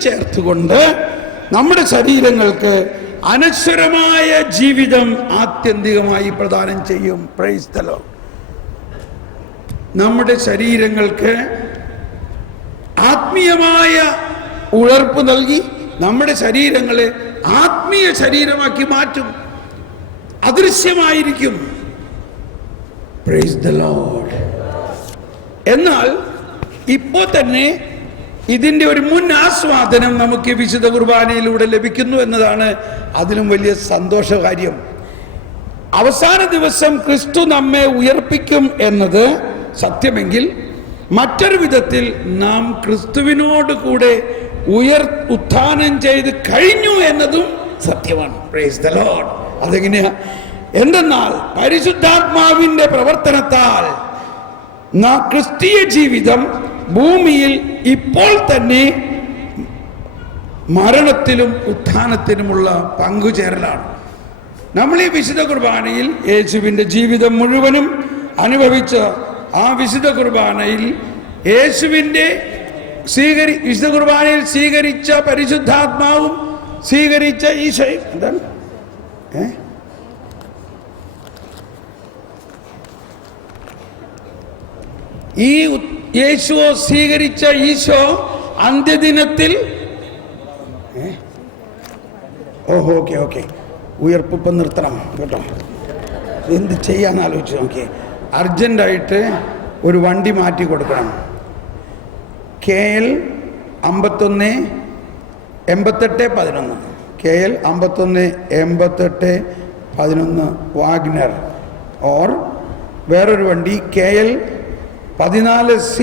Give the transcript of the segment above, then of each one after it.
കൂട്ടിച്ചേർത്തുകൊണ്ട് നമ്മുടെ ശരീരങ്ങൾക്ക് അനശ്വരമായ ജീവിതം ആത്യന്തികമായി പ്രദാനം ചെയ്യും. Price the Lord. നമ്മുടെ ശരീരങ്ങൾക്ക് ആത്മീയമായ ഉണർപ്പ് നൽകി നമ്മുടെ ശരീരങ്ങളെ ആത്മീയ ശരീരമാക്കി മാറ്റും. അദൃശ്യമായിരിക്കും. Praise the lord. എന്നാൽ ഇപ്പോൾ തന്നെ ഇതിൻ്റെ ഒരു മുൻ ആസ്വാദനം നമുക്ക് വിശുദ്ധ കുർബാനയിലൂടെ ലഭിക്കുന്നു എന്നതാണ് അതിലും വലിയ സന്തോഷകാര്യം. അവസാന ദിവസം ക്രിസ്തു നമ്മെ ഉയർപ്പിക്കും എന്നത് സത്യമെങ്കിൽ മറ്റൊരു വിധത്തിൽ നാം ക്രിസ്തുവിനോട് കൂടെ ഉത്ഥാനം ചെയ്ത് കഴിഞ്ഞു എന്നതും സത്യമാണ്. Price the Lord. അതെങ്ങനെയാ? എന്തെന്നാൽ പരിശുദ്ധാത്മാവിന്റെ പ്രവർത്തനത്താൽ ക്രിസ്തീയ ജീവിതം ഭൂമിയിൽ ഇപ്പോൾ തന്നെ മരണത്തിലും ഉത്ഥാനത്തിനുമുള്ള പങ്കുചേരലാണ്. നമ്മൾ ഈ വിശുദ്ധ കുർബാനയിൽ യേശുവിൻ്റെ ജീവിതം മുഴുവനും അനുഭവിച്ച ആ വിശുദ്ധ കുർബാനയിൽ വിശുദ്ധ കുർബാനയിൽ സ്വീകരിച്ച പരിശുദ്ധാത്മാവും സ്വീകരിച്ച ഈശോയും എന്താണ് ഈ യേശുവോ സ്വീകരിച്ച ഈശോ അന്ത്യദിനത്തിൽ ഓക്കെ ഉയർപ്പിപ്പം നിർത്തണം കേട്ടോ. എന്ത് ചെയ്യാൻ ആലോചിച്ച് നോക്കിയേ. അർജന്റായിട്ട് ഒരു വണ്ടി മാറ്റി കൊടുക്കണം. KL 518811 KL 518811 വാഗ്നർ ഓർ വേറൊരു വണ്ടി KL 14C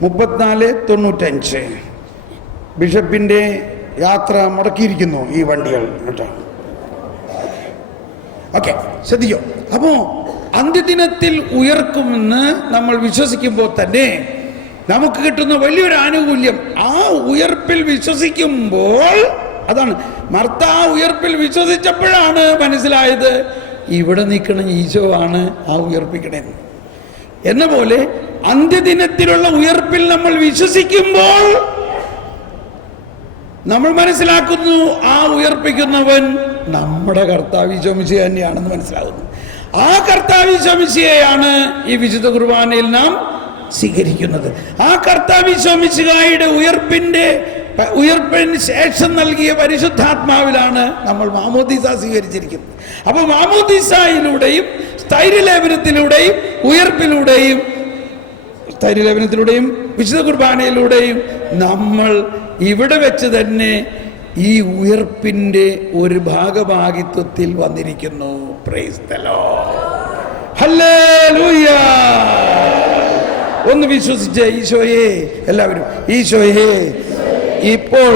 3495. ബിഷപ്പിൻ്റെ യാത്ര മുടക്കിയിരിക്കുന്നു ഈ വണ്ടികൾ കേട്ടോ. ഓക്കെ, ശ്രദ്ധിക്കോ. അപ്പോൾ അന്ത്യദിനത്തിൽ ഉയർക്കുമെന്ന് നമ്മൾ വിശ്വസിക്കുമ്പോൾ തന്നെ നമുക്ക് കിട്ടുന്ന വലിയൊരു ആനുകൂല്യം, ആ ഉയർപ്പിൽ വിശ്വസിക്കുമ്പോൾ, അതാണ് മർത്ത ആ ഉയർപ്പിൽ വിശ്വസിച്ചപ്പോഴാണ് മനസ്സിലായത് ഇവിടെ നിൽക്കണ ഈശോ ആണ് ആ ഉയർപ്പിക്കണേന്ന്. എന്ന പോലെ അന്ത്യദിനത്തിലുള്ള ഉയർപ്പിൽ നമ്മൾ വിശ്വസിക്കുമ്പോൾ നമ്മൾ മനസ്സിലാക്കുന്നു ആ ഉയർപ്പിക്കുന്നവൻ നമ്മുടെ കർത്താവ് ഈശോ മിശിഹ തന്നെയാണെന്ന് മനസ്സിലാകുന്നു. ആ കർത്താവ് ഈശോ മിശിഹയാണ് ഈ വിശുദ്ധ കുർബാനയിൽ നാം സ്വീകരിക്കുന്നത്. ആ കർത്താവ് ഈശോ മിശിഹായുടെ ഉയർപ്പിന് ശേഷം നൽകിയ പരിശുദ്ധാത്മാവിലാണ് നമ്മൾ മാമോദീസ സ്വീകരിച്ചിരിക്കുന്നത്. അപ്പൊ മാമോദീസയിലൂടെയും സ്ഥൈര്യലേപനത്തിലൂടെയും ഉയർപ്പിലൂടെയും വിശുദ്ധ കുർബാനയിലൂടെയും നമ്മൾ ഇവിടെ വെച്ച് തന്നെ ഈ ഉയർപ്പിന്റെ ഒരു ഭാഗഭാഗിത്വത്തിൽ വന്നിരിക്കുന്നു. Price the Lord. ഹല്ലേലൂയ. ഒന്ന് വിശ്വസിച്ച ഈശോയെ, എല്ലാവരും ഈശോയെ, ഇപ്പോൾ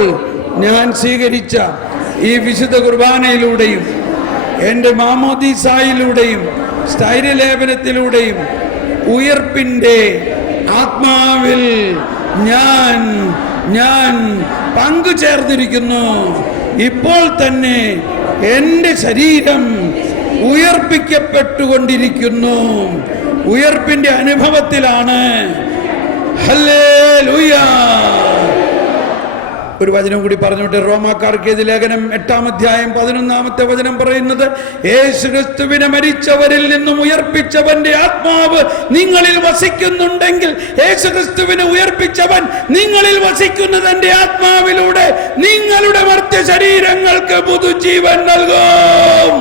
ഞാൻ സ്വീകരിച്ച ഈ വിശുദ്ധ കുർബാനയിലൂടെയും എൻ്റെ മാമോദീസായിലൂടെയും സ്ഥൈര്യലേപനത്തിലൂടെയും ഉയർപ്പിൻ്റെ ആത്മാവിൽ ഞാൻ പങ്കുചേർന്നിരിക്കുന്നു. ഇപ്പോൾ തന്നെ എൻ്റെ ശരീരം ഉയർപ്പിക്കപ്പെട്ടുകൊണ്ടിരിക്കുന്നു. ഉയർപ്പിന്റെ അനുഭവത്തിലാണ്. ഹല്ലേലൂയ. ഒരു വചനം കൂടി പറഞ്ഞോട്ടെ. റോമാക്കാർക്ക് ലേഖനം 8-ാം അധ്യായം 11-ാമത്തെ വചനം പറയുന്നത്, യേശുക്രിസ്തുവിനെ മരിച്ചവരിൽ നിന്നും ഉയർപ്പിച്ചവന്റെ ആത്മാവ് നിങ്ങളിൽ വസിക്കുന്നുണ്ടെങ്കിൽ, യേശുക്രിസ്തുവിനെ ഉയർപ്പിച്ചവൻ നിങ്ങളിൽ വസിക്കുന്നതിന്റെ ആത്മാവിലൂടെ നിങ്ങളുടെ മർത്യ ശരീരങ്ങൾക്ക് പുതുജീവൻ നൽകും.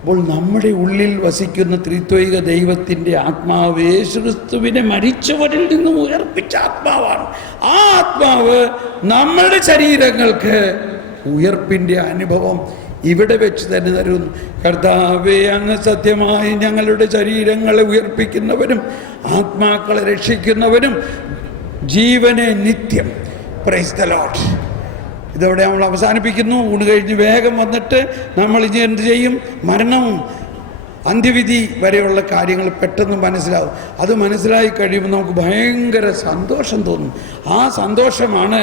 അപ്പോൾ നമ്മുടെ ഉള്ളിൽ വസിക്കുന്ന ത്രിത്വൈക ദൈവത്തിന്റെ ആത്മാവ് യേശുക്രിസ്തുവിനെ മരിച്ചവരിൽ നിന്നും ഉയർപ്പിച്ച ആത്മാവാണ്. ആ ആത്മാവ് നമ്മുടെ ശരീരങ്ങൾക്ക് ഉയർപ്പിന്റെ അനുഭവം ഇവിടെ വെച്ച് തന്നെ തരുന്നു. കർത്താവേ, അങ്ങ് സത്യമായി ഞങ്ങളുടെ ശരീരങ്ങളെ ഉയർപ്പിക്കുന്നവനും ആത്മാക്കളെ രക്ഷിക്കുന്നവനും ജീവനെ നിത്യം. Price the Lord. ഇതോടെ നമ്മൾ അവസാനിപ്പിക്കുന്നു. ഊണ് കഴിഞ്ഞ് വേഗം വന്നിട്ട് നമ്മൾ ഇനി എന്ത് ചെയ്യും? മരണവും അന്ത്യവിധി വരെയുള്ള കാര്യങ്ങൾ പെട്ടെന്ന് മനസ്സിലാവും. അത് മനസ്സിലായി കഴിയുമ്പോൾ നമുക്ക് ഭയങ്കര സന്തോഷം തോന്നും. ആ സന്തോഷമാണ്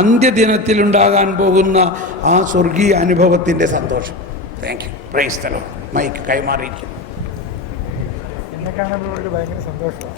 അന്ത്യദിനത്തിലുണ്ടാകാൻ പോകുന്ന ആ സ്വർഗീയ അനുഭവത്തിൻ്റെ സന്തോഷം. Thank you. Praise the lord. Mic കൈമാറിയിരിക്കുന്നു. എന്നെ കാണുമ്പോൾ ഭയങ്കര സന്തോഷമാണ്.